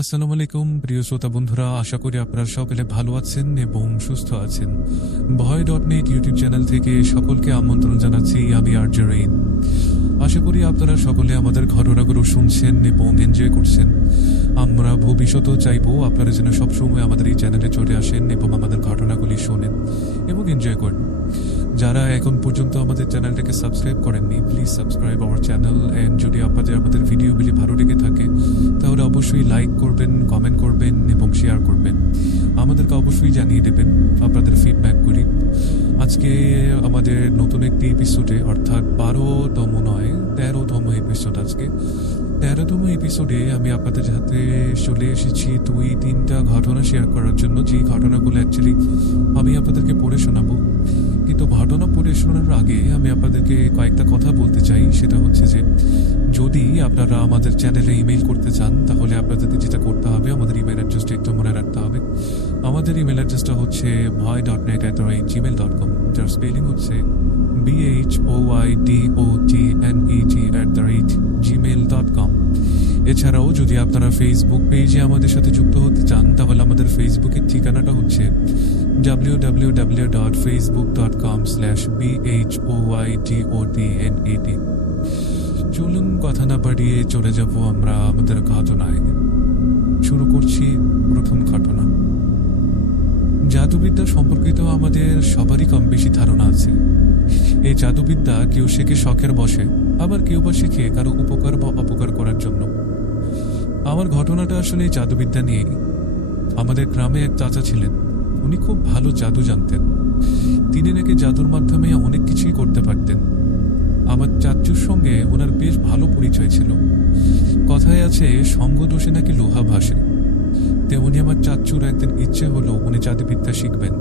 আসসালামু আলাইকুম প্রিয় শ্রোতা বন্ধুরা, আশা করি আপনারা সকলে ভালো আছেন এবং সুস্থ আছেন। ভয়.নেট ইউটিউব চ্যানেল থেকে সকলকে আমন্ত্রণ জানাচ্ছি, আমি আরজে রহিম। আশা করি আপনারা সকলে আমাদের ঘটনাগুলো শুনছেন এবং এনজয় করছেন। আমরা ভবিষ্যতেও চাইবো আপনারা যেন সবসময় আমাদের এই চ্যানেলে চলে আসেন এবং আমাদের ঘটনাগুলি শোনেন এবং এনজয় করেন। যারা এখন পর্যন্ত আমাদের চ্যানেলটাকে সাবস্ক্রাইব করেননি, please subscribe our channel. And যদি আপনাদের আমাদের ভিডিওগুলি ভালো লেগে থাকে তাহলে অবশ্যই লাইক করবেন, কমেন্ট করবেন এবং শেয়ার করবেন। আমাদেরকে অবশ্যই জানিয়ে দেবেন আপনাদের ফিডব্যাকগুলি। আজকে আমাদের নতুন একটি এপিসোডে, অর্থাৎ 12তম নয় 13তম এপিসোড, আজকে 13তম এপিসোডে আমি আপনাদের সাথে চলে এসেছি 2-3টা ঘটনা শেয়ার করার জন্য, যে ঘটনাগুলো অ্যাকচুয়ালি আমি আপনাদেরকে পড়ে শোনাবো। কিন্তু ঘটনা পড়ে শোনার আগে আমি আপনাদেরকে কয়েকটা কথা বলতে চাই। সেটা হচ্ছে যে যদি আপনারা আমাদের চ্যানেলে ইমেল করতে চান তাহলে আপনাদেরকে যেটা করতে হবে, আমাদের ইমেল অ্যাড্রেসটা একটু মনে রাখতে হবে। আমাদের ইমেল অ্যাড্রেসটা হচ্ছে voy.net@gmail.com, যার স্পেলিং হচ্ছে BHOYDOTNEG@gmail.com। এছাড়াও যদি আপনারা ফেসবুক পেজে আমাদের সাথে যুক্ত হতে চান তাহলে আমাদের ফেসবুকের ঠিকানাটা হচ্ছে www.facebook.com/BHOYDOTNET। চলুন কথা না বাড়িয়ে চলে যাব আমরা আমাদের ঘটনায়। শুরু করছি প্রথম ঘটনা। জাদুবিদ্যা সম্পর্কিত আমাদের সবারই কম বেশি ধারণা আছে। এই জাদুবিদ্যা কেউ শেখে শখের বসে, আবার কেউ বা শেখে কারো উপকার বা অপকার করার জন্য। আমার ঘটনাটা আসলে এই জাদুবিদ্যা নিয়ে। আমাদের গ্রামে এক চাচা ছিলেন, উনি খুব ভালো জাদু জানতেন। তিনি নাকি জাদুর মাধ্যমে অনেক কিছুই করতে পারতেন। আমার চাচুর সঙ্গে ওনার বেশ ভালো পরিচয় ছিল। কথায় আছে, সঙ্গ দোষে নাকি লোহা ভাসে। তেমনি আমার চাচুর একদিন ইচ্ছে হলো উনি জাদুবিদ্যা শিখবেন।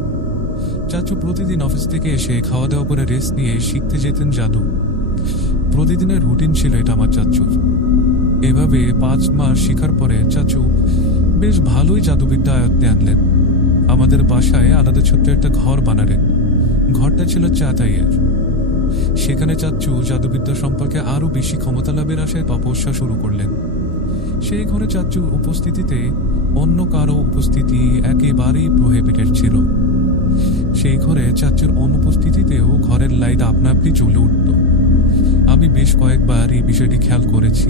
চাচু প্রতিদিন অফিস থেকে এসে খাওয়া দাওয়া করে রেস্ট নিয়ে শিখতে যেতেন জাদু। প্রতিদিনের রুটিন ছিল এটা আমার চাচুর। এভাবে 5 মাস শিখার পরে চাচু বেশ ভালোই জাদুবিদ্যা আয়ত্তে আনলেন। আমাদের বাসায় আলাদা ছোট্ট একটা ঘর বানালেন। ঘরটা ছিল চাটাইয়ের। সেখানে চাচু জাদুবিদ্যা সম্পর্কে আরো বেশি ক্ষমতা লাভের আশায় তপস্যা শুরু করলেন। সেই ঘরে চাচুর উপস্থিতিতে অন্য কারো উপস্থিতি একেবারেই প্রহিবিটেড ছিল। সেই ঘরে চাচুর অনুপস্থিতিতেও ঘরের লাইট আপনা আপনি জ্বলে উঠত। আমি বেশ কয়েকবার এই বিষয়টি খেয়াল করেছি।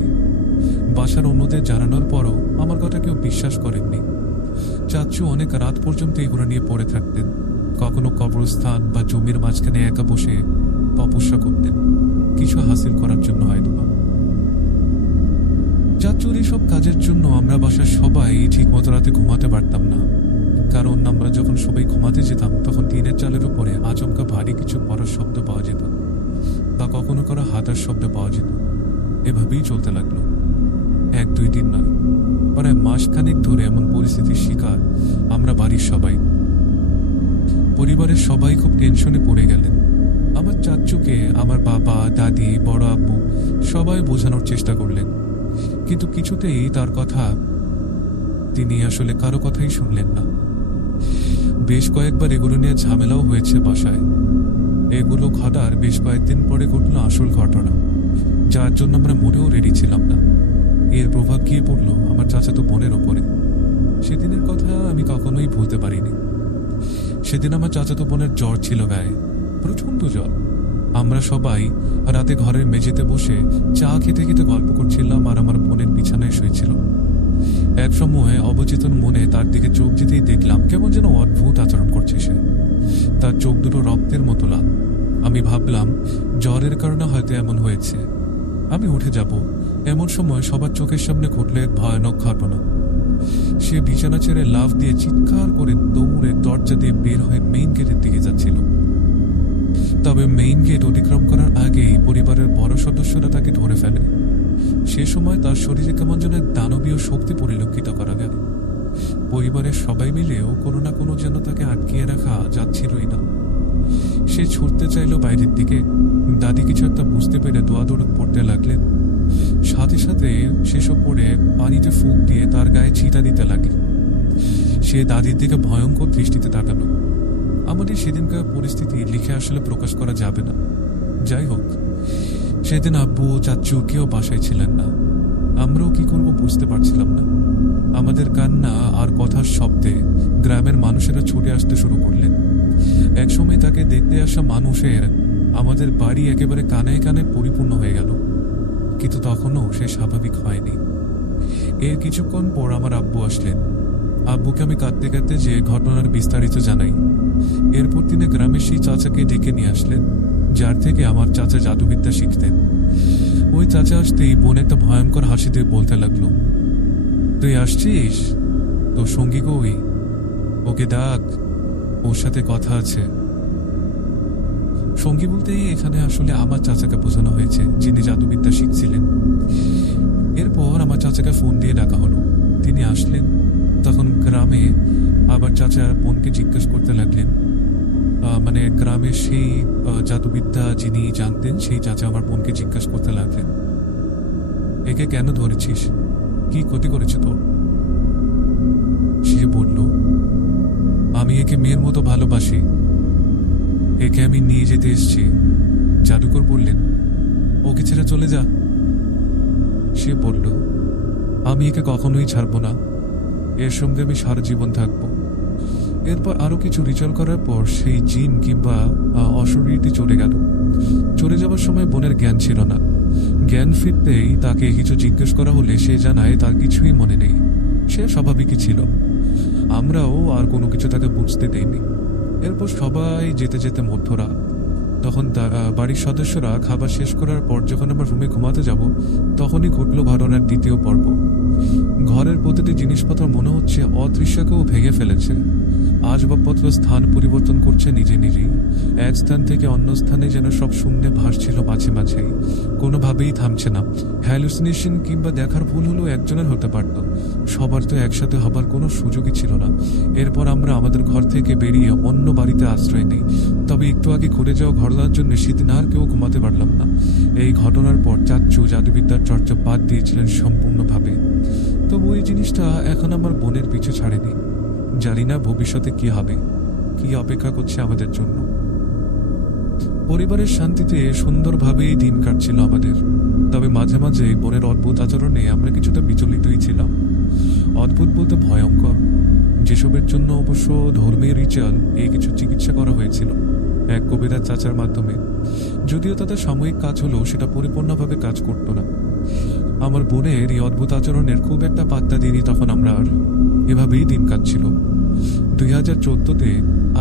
বাসার অন্যদের জানানোর পরও আমার কথা কেউ বিশ্বাস করেননি। চাচু অনেক রাত পর্যন্ত এগুলো নিয়ে পড়ে থাকতেন। কখনো কবরস্থান বা জমির মাঝখানে একা বসে তপস্যা করতেন, কিছু হাসিল করার জন্য হয়তো। চাচুর এইসব কাজের জন্য আমরা বাসার সবাই ঠিক মতো রাতে ঘুমাতে পারতাম না। কারণ আমরা যখন সবাই ঘুমাতে যেতাম তখন টিনের চালের উপরে আচমকা ভারী কিছু পড়ার শব্দ পাওয়া যেত বা কখনো কারো হাঁটার শব্দ পাওয়া যেত। এভাবেই চলতে লাগলো 1-2 দিন নয়, প্রায় মাসখানেক ধরে এমন পরিস্থিতির শিকার আমরা বাড়ির সবাই। পরিবারের সবাই খুব টেনশনে পড়ে গেলেন। আমার চাচুকে আমার বাবা, দাদি, বড় আব্বু সবাই বোঝানোর চেষ্টা করলেন, কিন্তু কিছুতেই তার কথা তিনি আসলে কারো কথাই শুনলেন না। বেশ কয়েকবার এগুলো নিয়ে ঝামেলাও হয়েছে বাসায়। এগুলো ঘটার বেশ কয়েকদিন পরে ঘটল আসল ঘটনা, যার জন্য আমরা মোটেও রেডি ছিলাম না। এর প্রভাব গিয়ে পড়লো আমার চাচাতো বোনের ওপরে। সেদিনের কথা আমি কখনোই ভুলতে পারিনি। সেদিন আমার চাচাতো বোনের জ্বর ছিল গায়ে, প্রচন্ড জ্বর। আমরা সবাই রাতে ঘরের মেঝেতে বসে চা খেতে খেতে গল্প করছিলাম আর আমার বোনের বিছানায় শুয়েছিল। এক সময় অবচেতন মনে তার দিকে চোখ যেতেই দেখলাম কেমন যেন অদ্ভুত আচরণ করছে সে। তার চোখ দুটো রক্তের মতো লাল। আমি ভাবলাম জ্বরের কারণে হয়তো এমন হয়েছে, আমি উঠে যাব। এমন সময় সবার চোখের সামনে ঘটল এক ভয়ানক ঘটনা। সে বিছানা ছেড়ে লাফ দিয়ে চিৎকার করে দৌড়ে দরজা দিয়ে বের হয়ে মেইন গেটের দিকে যাচ্ছিল। তবে মেইন গেট অতিক্রম করার আগেই পরিবারের বড় সদস্যরা তাকে ধরে ফেলে। সে সময় তার শরীরে কেমন যেন এক দানবীয় শক্তি পরিলক্ষিত করা গেল। পরিবারের সবাই মিলেও কোনো না কোনো যেন তাকে আটকিয়ে রাখা যাচ্ছিলই না। সে ছুটতে চাইল বাইরের দিকে। দাদি কিছু একটা বুঝতে পেরে দোয়াদৌড় পড়তে লাগলেন। সাথে সাথে সেসব পড়ে পানিতে ফুঁক দিয়ে তার গায়ে ছিটা দিতে লাগলেন। সে দাদির দিকে ভয়ঙ্কর দৃষ্টিতে তাকালো। আমাদের সেদিনকার পরিস্থিতি লিখে আসলে প্রকাশ করা যাবে না। যাই হোক, সেদিন আব্বু, চাচু কেউ বাসায় ছিলেন না। আমরাও কি করব বুঝতে পারছিলাম না। আমাদের কান্না আর কথার শব্দে গ্রামের মানুষেরা ছুটে আসতে শুরু করলেন। একসময় তাকে দেখতে আসা মানুষের আমাদের বাড়ি একেবারে কানায় কানায় পরিপূর্ণ হয়ে গেল, কিন্তু তখনও সে স্বাভাবিক হয়নি। এর কিছুক্ষণ পর আমার আব্বু আসলেন। আব্বুকে আমি কাঁদতে কাঁদতে যে ঘটনার বিস্তারিত জানাই। এরপর তিনি গ্রামের সেই চাচাকে ডেকে নিয়ে আসলেন, যার থেকে আমার চাচা জাদুবিদ্যা শিখতেন। ওই চাচা আসতেই বোন একটা ভয়ঙ্কর হাসি দিয়ে বলতে লাগলো, তুই আসছিস? তোর সঙ্গী কই? ওকে ডাক, ওর সাথে কথা আছে। সঙ্গী বলতেই এখানে আসলে আমার চাচাকে বোঝানো হয়েছে, যিনি জাদুবিদ্যা শিখছিলেন। এরপর আমার চাচাকে ফোন দিয়ে ডাকা হলো। তিনি আসলেন। তখন গ্রামে আবার চাচা বোনকে জিজ্ঞেস করতে লাগলেন, মানে গ্রামের সেই জাদুবিদ্যা যিনি জানতেন সেই চাচা আমার বোনকে জিজ্ঞেস করতে লাগলেন, একে কেন ধরেছিস? কি ক্ষতি করেছে তোর? সে বলল, আমি একে মেয়ের মতো ভালোবাসি, একে আমি নিয়ে যেতে এসেছি। জাদুকর বললেন, ওকে ছেড়ে চলে যা। সে বলল, আমি একে কখনোই ছাড়বো না, এর সঙ্গে আমি সারা জীবন থাকবো। এরপর আরো কিছু রিচুয়াল করার পর সেই জিন কিংবা অশরীরটি চলে গেল। চলে যাওয়ার সময় বোনের জ্ঞান ছিল না। জ্ঞান ফিরতেই তাকে কিছু জিজ্ঞেস করা হলে সে জানায় তার কিছুই মনে নেই, সে স্বাভাবিকই ছিল। আমরাও আর কোনো কিছু তাকে বুঝতে দেইনি। এরপর সবাই যেতে যেতে মধ্যরাত। তখন বাড়ির সদস্যরা খাবার শেষ করার পর যখন আমরা রুমে ঘুমাতে যাব, তখনই ঘটল ঘটনার দ্বিতীয় পর্ব। ঘরের প্রতিটি জিনিসপত্র মনে হচ্ছে অদৃশ্যকেও ভেঙে ফেলেছে। আসবাবপত্র স্থান পরিবর্তন করছে নিজে নিজেই। এক স্থান থেকে অন্য স্থানে যেন সব শূন্যে ভাসছিল মাঝে মাঝেই, কোনোভাবেই থামছে না। হ্যালুসিনেশন কিংবা দেখার ভুল হলেও একজনের হতে পারত, সবার তো একসাথে হবার কোনো সুযোগই ছিল না। এরপর আমরা আমাদের ঘর থেকে বেরিয়ে অন্য বাড়িতে আশ্রয় নেই। তবে একটু আগে ঘুরে যাওয়া ঘটনার জন্য সেদিন আর কেউ ঘুমাতে পারলাম না। এই ঘটনার পর চাচ্চু জাদুবিদ্যার চর্চা বাদ দিয়েছিলেন সম্পূর্ণভাবে। তবু এই জিনিসটা এখন আমার বোনের পিছু ছাড়েনি। জানি না ভবিষ্যতে কি হবে, কি অপেক্ষা করছে আমাদের জন্য। পরিবারের শান্তিতে সুন্দরভাবেই দিন কাটছিল আমাদের। তবে মাঝে মাঝে বোনের অদ্ভুত আচরণে আমরা কিছুটা বিচলিতই ছিলাম। অদ্ভুত বলতে ভয়ঙ্কর, যেসবের জন্য অবশ্য ধর্মীয় রিচুয়াল এই কিছু চিকিৎসা করা হয়েছিল এক কবিতার চাচার মাধ্যমে। যদিও তাদের সাময়িক কাজ হলেও সেটা পরিপূর্ণভাবে কাজ করত না। আমার বোনের এই অদ্ভুত আচরণের খুব একটা পাত্তা দিইনি তখন আমরা, আর এভাবেই দিন কাটছিল। 2014-তে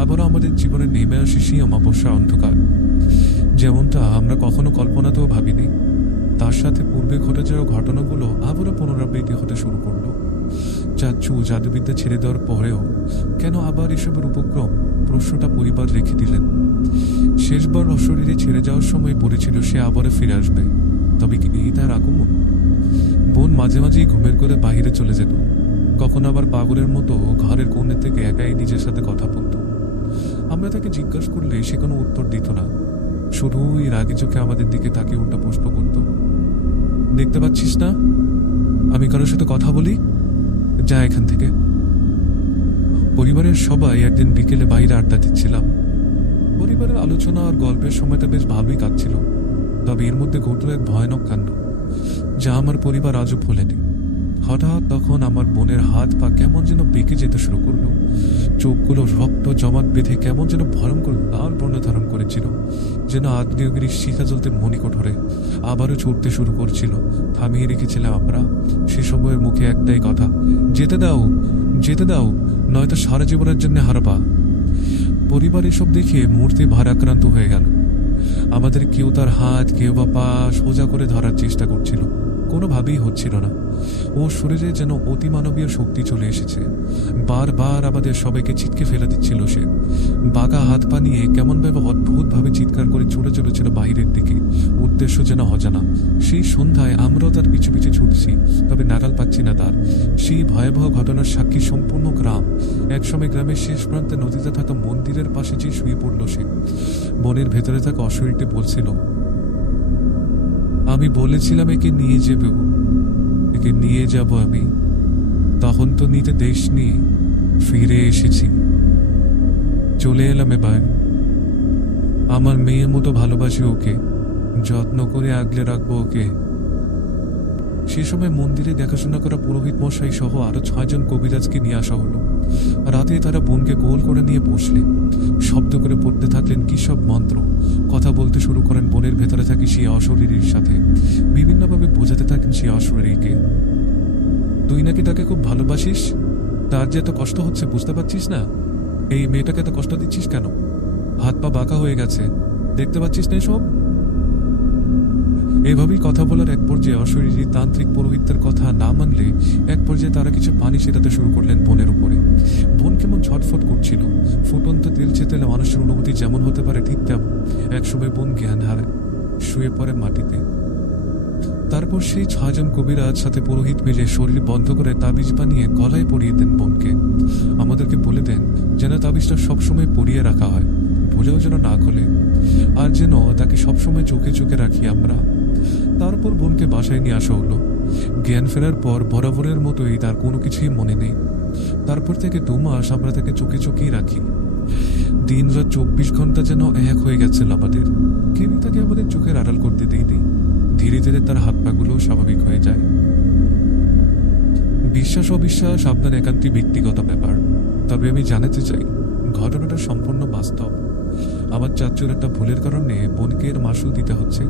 আবারও আমাদের জীবনে নেমে আসে সেই অমাবস্যা অন্ধকার, যেমনটা আমরা কখনো কল্পনাতেও ভাবিনি। তার সাথে পূর্বে ঘটে যাওয়া ঘটনাগুলো আবারও পুনরাবৃত্তি হতে শুরু করলো। চাচ্চু জাদুবিদ্যা ছেড়ে দেওয়ার পরেও কেন আবার এসবের উপক্রম, প্রশ্নটা পরিবার রেখে দিলেন। শেষবার অশরীরে ছেড়ে যাওয়ার সময় বলেছিল সে আবারও ফিরে আসবে, তবে কি এই তার আগমন? বোন মাঝে মাঝেই ঘুমের করে বাইরে চলে যেত, কখন আবার পাগলের মতো ঘরের কোণে থেকে একাই নিজের সাথে কথা বলত। আমরা তাকে জিজ্ঞাসা করলে সে কোনো উত্তর দিত না, শুধুই রাগি চোখে আমাদের দিকে তাকে উল্টা প্রশ্ন করত, দেখতে পাচ্ছিস না আমি কারোর সাথে কথা বলি? যা এখান থেকে। পরিবারের সবাই একদিন বিকেলে বাইরে আড্ডা দিচ্ছিলাম। পরিবারের আলোচনা আর গল্পের সময়টা বেশ ভালোই কাটছিল। তবে এর মধ্যে ঘটল এক ভয়ানক কাণ্ড, যা আমার পরিবার আজও ভোলেনি। হঠাৎ তখন আমার বোনের হাত পা কেমন যেন বেঁকে যেতে শুরু করলো। চোখগুলো রক্ত জমাট বেঁধে কেমন যেন ভয়ঙ্কর লাল বর্ণ ধারণ করেছিল, যেন আগ্নেয়গিরির শিখা জ্বলতে মণিকঠোরে। আবারও ছুটতে শুরু করছিল। থামিয়ে রেখেছিলাম আমরা। সে সময়ের মুখে একটাই কথা, যেতে দাও, যেতে দাও, নয়তো সারা জীবনের জন্য হারাবা। পরিবার এসব দেখে মুহূর্তে ভারাক্রান্ত হয়ে গেল। আমাদের কেউ তার হাত, কেউ বা পা সোজা করে ধরার চেষ্টা করছিল, কোনোভাবেই হচ্ছিল না। ও শরীরে যেন অতিমানবীয় শক্তি চলে এসেছে। বারবার আমাদের সবাইকে ছিটকে ফেলে দিচ্ছিল সে। বাঁকা হাত পা নিয়ে কেমনভাবে অদ্ভুতভাবে চিৎকার করে ছুটে চলেছিল বাইরের দিকে, উদ্দেশ্য যেন অজানা। সেই সন্ধ্যায় আমরাও তার পিছু পিছু ছুটছি, তবে নাগাল পাচ্ছি না তার। সেই ভয়াবহ ঘটনার সাক্ষী সম্পূর্ণ গ্রাম। একসময় গ্রামের শেষ প্রান্তে নদীতে থাকা মন্দিরের পাশে যে শুয়ে পড়ল সে। বনের ভেতরে থাকা অশরীরটি বলছিল, আমি বলেছিলাম একে নিয়ে যাবো, একে নিয়ে যাব আমি। তখন তো নিতে দেশ নিয়ে ফিরে এসেছি, চলে এলাম এবার। আমার মেয়ের মতো ভালোবাসি ওকে, যত্ন করে আগলে রাখবো ওকে। সে সময় মন্দিরে দেখাশোনা করা পুরোহিত মশাই সহ আরো 6 জন কবিরাজকে নিয়ে আসা হলো। রাতে তারা বোনকে গোল করে নিয়ে বসলে শব্দ করে পড়তে থাকলেন কি সব মন্ত্র। কথা বলতে শুরু করেন বোনের ভেতরে থাকি সেই অশরীরীর সাথে। বিভিন্নভাবে বোঝাতে থাকেন সেই অশরীরীকে, তুই নাকি তাকে খুব ভালোবাসিস, তার যে এত কষ্ট হচ্ছে বুঝতে পারছিস না? এই মেয়েটাকে এত কষ্ট দিচ্ছিস কেন? হাত পা বাঁকা হয়ে গেছে, দেখতে পাচ্ছিস না সব? এভাবেই কথা বলার এক পর্যায়ে অশরীরী তান্ত্রিক পুরোহিতদের কথা না মানলে এক পর্যায়ে তারা কিছু পানি ছেটাতে শুরু করলেন বোনের উপরে। বোন কেমন ছটফট করছিল। ফুটন্ত তেল ছেতেলে মানুষের অনুভূতি যেমন হতে পারে ঠিক তেমন। একসময় বোন জ্ঞান হারায়, শুয়ে পড়ে মাটিতে। তারপর সেই 6 জন কবিরাজ সাথে পুরোহিত মিলে শরীর বন্ধ করে তাবিজ বানিয়ে গলায় পরিয়ে দেন বোনকে। আমাদেরকে বলে দেন যেন তাবিজটা সবসময় পরিয়ে রাখা হয়, ভুলেও যেন না খোলে, আর যেন তাকে সবসময় চোখে চোখে রাখি আমরা। তারপর বোনকে বাসায় নিয়ে আসা হলো। জ্ঞান ফেরার পর বরাবরের মতোই তার কোনো কিছুই মনে নেই। তারপর থেকে 2 মাস আমরা তাকে চোখে চোখেই রাখি। দিন রাত 24 ঘন্টা যেন এক হয়ে গেছিল আমাদের। কেউই তাকে আমাদের চোখের আড়াল করতে দেয়নি। ধীরে ধীরে তার হাত পাগুলো স্বাভাবিক হয়ে যায়। বিশ্বাস অবিশ্বাস আপনার একান্তই ব্যক্তিগত ব্যাপার, তবে আমি জানাতে চাই ঘটনাটা সম্পূর্ণ বাস্তব। আমার চাচুর একটা ভুলের কারণে বোনকে এর মাসুল দিতে হচ্ছে।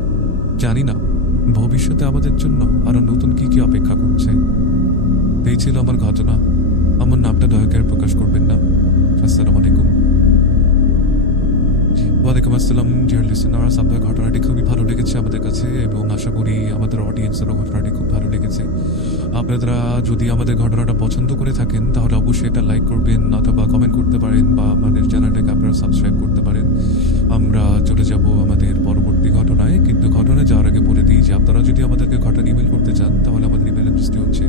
জানি না ভবিষ্যতে আমাদের জন্য আরো নতুন কি কি অপেক্ষা করছে। এই ছিল আমার ঘটনা। আমার নামটা দয়া করে প্রকাশ করবেন না। আসসালামু আলাইকুম। ওয়ালাইকুম আসসালাম ডিয়ার লিসেনার্স, আপনার ঘটনাটি খুবই ভালো লেগেছে আমাদের কাছে এবং আশা করি আমাদের অডিয়েন্সেরও ঘটনাটি খুব ভালো লেগেছে। আপনারা যদি আমাদের ঘটনাটা পছন্দ করে থাকেন তাহলে অবশ্যই এটা লাইক করবেন অথবা কমেন্ট করতে পারেন বা আমাদের চ্যানেলটাকে আপনারা সাবস্ক্রাইব করতে পারেন। আমরা চলে যাব আমাদের পরবর্তী ঘটনায়, কিন্তু ঘটনায় যাওয়ার আগে বলে দিই যে আপনারা যদি আমাদেরকে ঘটনা ইমেল করতে চান তাহলে আমাদের ইমেল অ্যাড্রেসটি হচ্ছে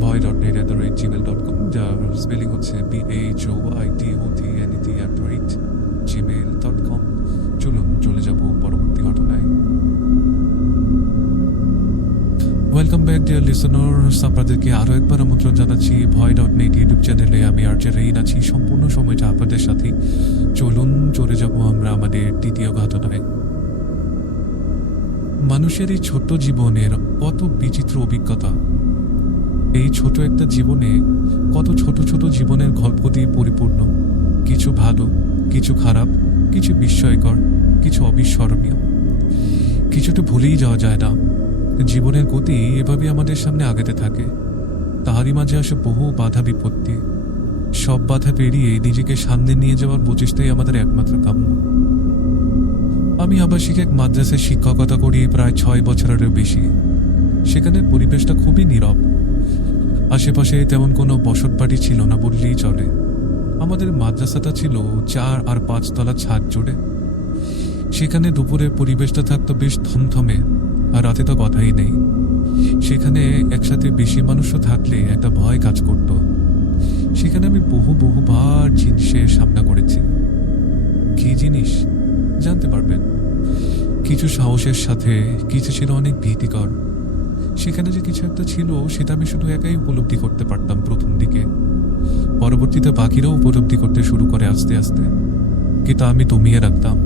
bhoy.net@gmail.com, যার স্পেলিং হচ্ছে BHOITOTNET@gmail.com। চলুন চলে যাব পরবর্তী ঘটনায়। ওয়েলকাম ব্যাক ডিয়ার লিসনার্স, আপনাদেরকে আরও একবার আমন্ত্রণ জানাচ্ছি ভয়.নেট ইউটিউব চ্যানেলে। আমি আরজে রেইন আছি সম্পূর্ণ সময়টা আপনাদের সাথে। চলুন চলে যাব আমরা আমাদের দ্বিতীয় ঘটনায়। মানুষের এই ছোট্ট জীবনের কত বিচিত্র অভিজ্ঞতা। এই ছোট একটা জীবনে কত ছোট ছোট জীবনের গল্প দিয়ে পরিপূর্ণ। কিছু ভালো, কিছু খারাপ, কিছু বিস্ময়কর, কিছু অবিস্মরণীয়। কিছুটা ভুলেই যাওয়া যায় না। জীবনের গতি এভাবে আমাদের সামনে আগাতে থাকে। তাহারই মাঝে আসে বহু বাধা বিপত্তি। সব বাধা পেরিয়ে নিজেকে সামনে নিয়ে যাওয়ার প্রচেষ্টাই আমাদের একমাত্র কাম্য। আমি আবাসিক এক মাদ্রাসায় শিক্ষকতা করি প্রায় 6 বছরেরও বেশি। সেখানে পরিবেশটা খুবই নীরব। আশেপাশে তেমন কোনো বসত বাড়ি ছিল না বললেই চলে। আমাদের মাদ্রাসাটা ছিল 4 আর 5 তলা ছাদ জুড়ে। সেখানে দুপুরের পরিবেশটা থাকতো বেশ থমথমে, আর রাতে তো কথাই নেই। সেখানে একসাথে বেশি মানুষও থাকলে একটা ভয় কাজ করত। সেখানে আমি বহুবার জিনিসের সামনা করেছি। কি জিনিস জানতে পারবেন? কিছু সাহসের সাথে কিছু ছিল অনেক ভীতিকর। সেখানে যে কিছু একটা ছিল সেটা আমি শুধু একাই উপলব্ধি করতে পারতাম প্রথম দিকে। পরবর্তীতে বাকিরাও উপলব্ধি করতে শুরু করে আস্তে আস্তে, কিন্তু আমি দমিয়ে রাখতাম।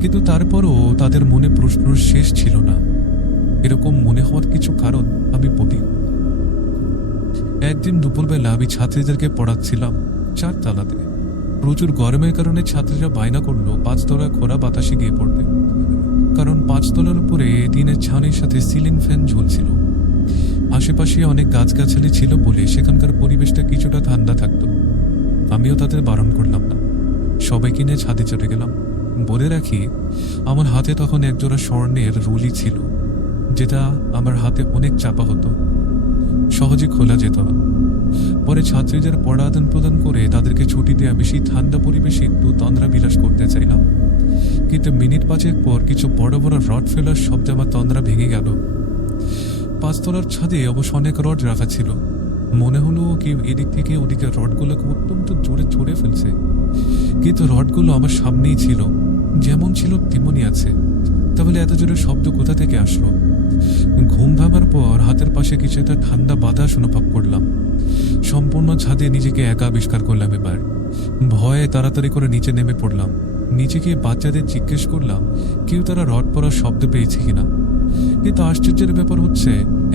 কিন্তু তারপরও তাদের মনে প্রশ্ন শেষ ছিল না। এরকম মনে হওয়ার কিছু কারণ আমি বলি। একদিন দুপুরবেলা আমি ছাত্রীদেরকে পড়াচ্ছিলাম 4 তলাতে। প্রচুর গরমের কারণে ছাত্রীরা বায়না করলো 5 তলায় খোলা বাতাসে গিয়ে পড়বে, কারণ 5 তলার উপরে টিনের ছাউনির সাথে সিলিং ফ্যান ঝুলছিল। আশেপাশে অনেক গাছগাছালি ছিল বলে সেখানকার পরিবেশটা কিছুটা ঠান্ডা থাকতো। আমিও তাদের বারণ করলাম না, সবাইকে নিয়ে ছাদে চলে গেলাম। বলে রাখি, আমার হাতে তখন একজোড়া স্বর্ণের রুলি ছিল, যেটা আমার হাতে অনেক চাপা হতো, সহজে খোলা যেত না। পরে ছাত্রীদের পড়া আদান প্রদান করে তাদেরকে ছুটি দিয়ে আমি সেই ঠান্ডা পরিবেশে একটু তন্দ্রা বিলাস করতে চাইলাম। কিন্তু মিনিট 5 পর কিছু বড় বড় রড ফেলার শব্দে আমার তন্দ্রা ভেঙে গেল। 5 তলার ছাদে অবশ্য অনেক রড রাখা ছিল। মনে হলো কেউ এদিক থেকে ওদিকে রডগুলোকে অত্যন্ত জোরে ছড়ে ফেলছে, কিন্তু রডগুলো আমার সামনেই ছিল, যেমন ছিল তেমনই আছে। তাহলে এত জোরে শব্দ কোথা থেকে আসলো? ঘুম ভাঙার পর হাতের পাশে কিছু একটা ঠান্ডা বাতাস অনুভব করলাম। সম্পূর্ণ ছাদে নিজেকে একা আবিষ্কার করলাম। এবার ভয়ে তাড়াতাড়ি করে নিচে নেমে পড়লাম। নিচে গিয়ে বাচ্চাদের জিজ্ঞেস করলাম কেউ তারা রড পড়ার শব্দ পেয়েছে কিনা। কিন্তু আশ্চর্যের ব্যাপার হচ্ছে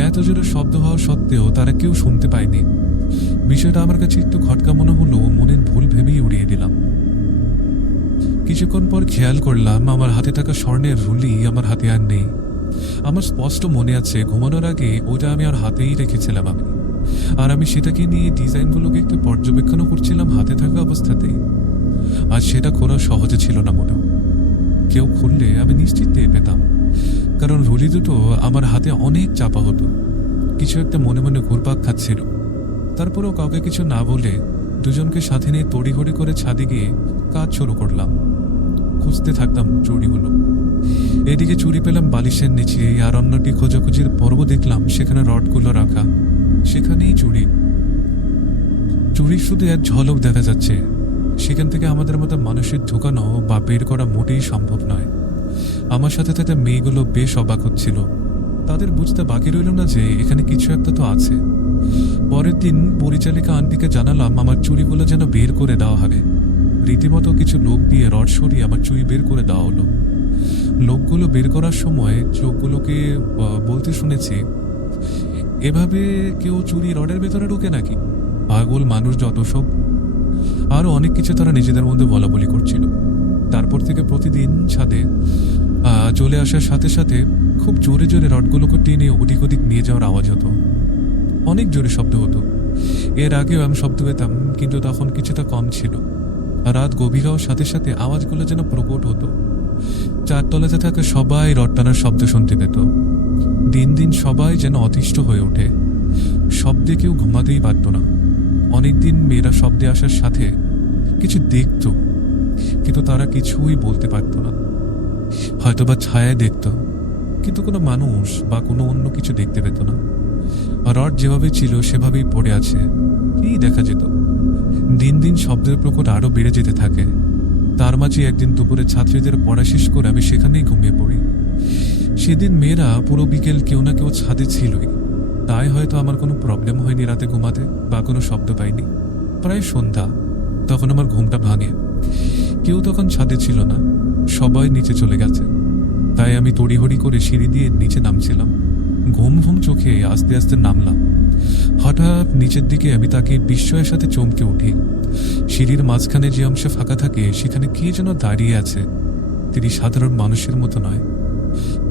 এত জোরে শব্দ হওয়া সত্ত্বেও তারা কেউ শুনতে পায়নি। বিষয়টা আমার কাছে একটু খটকা মনে হলো, মনের ভুল ভেবেই উড়িয়ে দিলাম। কিছুক্ষণ পর খেয়াল করলাম আমার হাতে থাকা স্বর্ণের রুলি আমার হাতে আর নেই। আমার স্পষ্ট মনে আছে ঘুমানোর আগে ওটা আমি আর হাতেই রেখেছিলাম আমি, আর আমি সেটাকে নিয়ে ডিজাইনগুলোকে একটু পর্যবেক্ষণও করছিলাম হাতে থাকা অবস্থাতেই। আর সেটা খোলা সহজে ছিল না মোটেও। কেউ খুললে আমি নিশ্চিত টের পেতাম, কারণ রুলি দুটো আমার হাতে অনেক চাপা হতো। কিছু একটা মনে মনে ঘুরপাক খাচ্ছিল। তারপরেও কাউকে কিছু না বলে দুজনকে সাথে নিয়ে তড়িঘড়ি করে ছাদে গিয়ে কাজ শুরু করলাম। খুঁজতে থাকতাম চুড়িগুলো। এদিকে চুড়ি পেলাম বালিশের নিচে, আর অন্যটি খোঁজাখুঁজির পর্ব দেখলাম সেখানে রডগুলো রাখা, সেখানেই চুড়ি। চুড়ির শুধু এক ঝলক দেখা যাচ্ছে। সেখান থেকে আমাদের মতো মানুষের ঢোকানো বা বের করা মোটেই সম্ভব নয়। আমার সাথে সাথে মেয়েগুলো বেশ অবাক হচ্ছিল। তাদের বুঝতে বাকি রইল না যে এখানে কিছু একটা তো আছে। পরের দিন পরিচালিকা আন্টিকে জানালাম আমার চুড়িগুলো যেন বের করে দেওয়া হবে। রীতিমতো কিছু লোক দিয়ে রড সরিয়ে আমার চুড়ি বের করে দেওয়া হলো। লোকগুলো বের করার সময় চোখগুলোকে বলতে শুনেছি, এভাবে কেউ চুরি রডের ভেতরে ঢুকে নাকি? পাগল মানুষ যত সব। আরও অনেক কিছু তারা নিজেদের মধ্যে বলা বলি করছিল। তারপর থেকে প্রতিদিন ছাদে চলে আসার সাথে সাথে খুব জোরে জোরে রডগুলোকে টেনে ওদিক ওদিক নিয়ে যাওয়ার আওয়াজ হতো। অনেক জোরে শব্দ হতো। এর আগেও আমি শব্দ পেতাম, কিন্তু তখন কিছুটা কম ছিল। রাত গভীর হওয়ার সাথে সাথে আওয়াজগুলো যেন প্রকট হতো। চারতলাতে থাকা সবাই রড টানার শব্দ শুনতে পেত। দিন দিন সবাই যেন অতিষ্ঠ হয়ে ওঠে। শব্দে কেউ ঘুমাতেই পারত না। অনেকদিন মেয়েরা শব্দে আসার সাথে কিছু দেখত, কিন্তু তারা কিছুই বলতে পারত না। হয়তোবা ছায়া দেখত, কিন্তু কোনো মানুষ বা কোনো অন্য কিছু দেখতে পেত না। রড যেভাবে ছিল সেভাবেই পড়ে আছে, কি দেখা যেত। দিন দিন শব্দের প্রকট আরো বেড়ে যেতে থাকে। তার মাঝে একদিন দুপুরে ছাত্রীদের পড়া শেষ করে আমি সেখানেই ঘুমিয়ে পড়ি। সেদিন মেয়েরা পুরো বিকেল কেউ না কেউ ছাদে ছিলই, তাই হয়তো আমার কোনো প্রবলেম হয়নি রাতে ঘুমাতে বা কোনো শব্দ পাইনি। প্রায় সন্ধ্যা, তখন আমার ঘুমটা ভাঙে। কেউ তখন ছাদে ছিল না, সবাই নিচে চলে গেছে। তাই আমি তড়িহড়ি করে সিঁড়ি দিয়ে নিচে নামছিলাম। ঘুম ঘুম চোখে আস্তে আস্তে নামলাম। হঠাৎ নিচের দিকে আমি তাকে বিস্ময়ের সাথে চমকে উঠি। সিঁড়ির মাঝখানে যে অংশে ফাঁকা থাকে সেখানে কে যেন দাঁড়িয়ে আছে। তিনি সাধারণ মানুষের মতো নয়।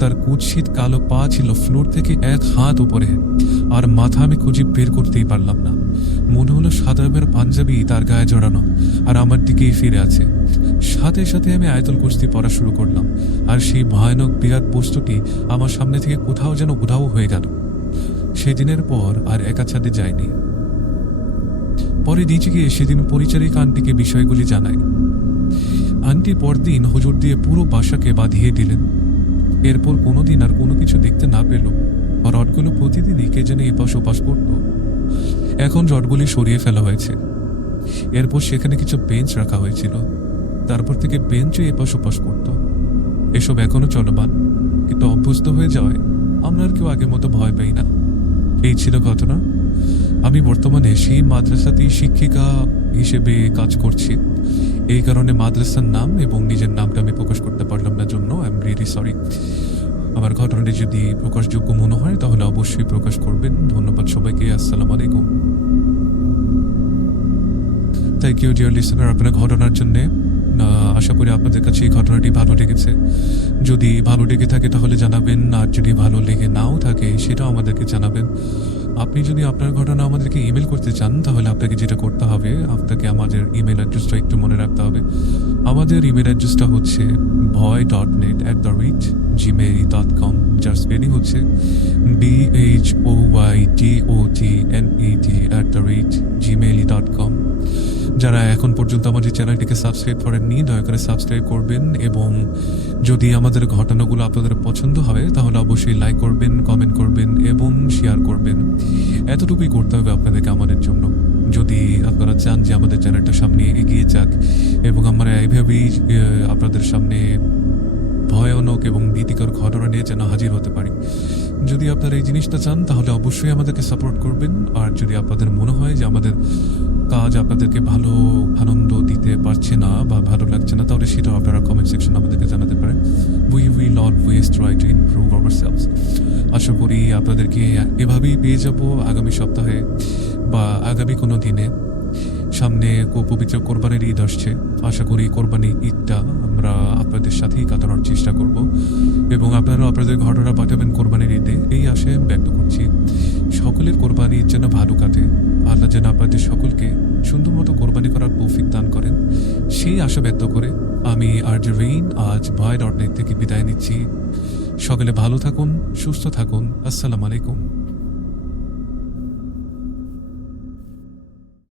তার কুৎসিত কালো পা ছিল ফ্লোর থেকে 1 হাত উপরে, আর মাথা আমি খুঁজে বের করতেই পারলাম না। মনে হলো সাদা রঙের পাঞ্জাবি তার গায়ে জড়ানো, আর আমার দিকেই ফিরে আছে। সাথে সাথে আমি আয়তল কুস্তি পড়া শুরু করলাম, আর সেই ভয়ানক বিরাট বস্তুটি আমার সামনে থেকে কোথাও যেন উধাও হয়ে গেল। সেদিনের পর আর একা ছাদে যায়নি। পরে নিচে গিয়ে সেদিন পরিচারিকা আন্টিকে বিষয়গুলি জানাই। আন্টি পরদিন হুজুর দিয়ে পুরো বাসাকে বাঁধিয়ে দিলেন। এরপর কোনোদিন আর কোনো কিছু দেখতে না পেল। রডগুলো প্রতিদিনই কে যেন এপাশ ওপাশ করত। এখন রডগুলি সরিয়ে ফেলা হয়েছে। এরপর সেখানে কিছু বেঞ্চ রাখা হয়েছিল। তারপর থেকে বেঞ্চে এপাশ ওপাশ করত। এসব এখনো চলমান, কিন্তু অভ্যস্ত হয়ে যাওয়ায় আমরা আর কেউ আগের মতো ভয় পাই না। এই ছিল ঘটনা। আমি বর্তমানে সেই মাদ্রাসাতেই শিক্ষিকা হিসেবে কাজ করছি। এই কারণে মাদ্রাসার নাম এবং নিজের নামটা আমি প্রকাশ করতে পারলাম না জন্য আই এম রিয়েলি সরি। আমার ঘটনাটি যদি প্রকাশযোগ্য মনে হয় তাহলে অবশ্যই প্রকাশ করবেন। ধন্যবাদ সবাইকে। আসসালামু আলাইকুম। থ্যাংক ইউ ডিয়ার লিসেনার আপনার ঘটনার জন্যে। আশা করি আপনাদের কাছে এই ঘটনাটি ভালো লেগেছে। যদি ভালো লেগে থাকে তাহলে জানাবেন, আর যদি ভালো লেগে নাও থাকে সেটাও আমাদেরকে জানাবেন। আপনি যদি আপনার ঘটনা আমাদেরকে ইমেল করতে চান তাহলে আপনাকে যেটা করতে হবে, আপনাকে আমাদের ইমেল অ্যাড্রেসটা একটু মনে রাখতে হবে। আমাদের ইমেল অ্যাড্রেসটা হচ্ছে bhoy.net@gmail.com, যার স্পেলিং হচ্ছে BHOYDOTNET@gmail.com। যারা এখন পর্যন্ত আমাদের চ্যানেলটিকে সাবস্ক্রাইব করেননি দয়া করে সাবস্ক্রাইব করবেন, এবং যদি আমাদের ঘটনাগুলো আপনাদের পছন্দ হয় তাহলে অবশ্যই লাইক করবেন, কমেন্ট করবেন এবং শেয়ার করবেন। এতটুকুই করতে হবে আপনাদেরকে আমাদের জন্য। যদি আপনারা চান যে আমাদের চ্যানেলটা সামনে এগিয়ে যাক এবং আমরা এইভাবেই আপনাদের সামনে ভয়ানক এবং ভীতিকর ঘটনা নিয়ে যেন হাজির হতে পারি, যদি আপনারা এই জিনিসটা চান তাহলে অবশ্যই আমাদেরকে সাপোর্ট করবেন। আর যদি আপনাদের মনে হয় যে আমাদের কাজ আপনাদেরকে ভালো আনন্দ দিতে পারছে না বা ভালো লাগছে না, তাহলে সেটাও আপনারা কমেন্ট সেকশন আমাদেরকে জানাতে পারেন। We will always try to improve ourselves. আশা করি আপনাদেরকে এভাবেই পেয়ে যাব আগামী সপ্তাহে বা আগামী কোনো দিনে। সামনে পবিত্র কোরবানির ঈদ আসছে। আশা করি কোরবানির ঈদটা আমরা আপনাদের সাথেই কাটানোর চেষ্টা করব এবং আপনারাও আপনাদের ঘটনা পাঠাবেন কোরবানির ঈদে, এই আশায় আমি ব্যক্ত করছি। সকলের কোরবানি ঈদ যেন ভালো কাটে, আল্লাহ যেন আপনাদের সকলকে সুন্দর মতো কোরবানি করার তৌফিক দান করেন, সেই আশা ব্যক্ত করে আমি আরজে রেইন আজ ভয়.net থেকে বিদায় নিচ্ছি। সকলে ভালো থাকুন, সুস্থ থাকুন। আসসালামু আলাইকুম।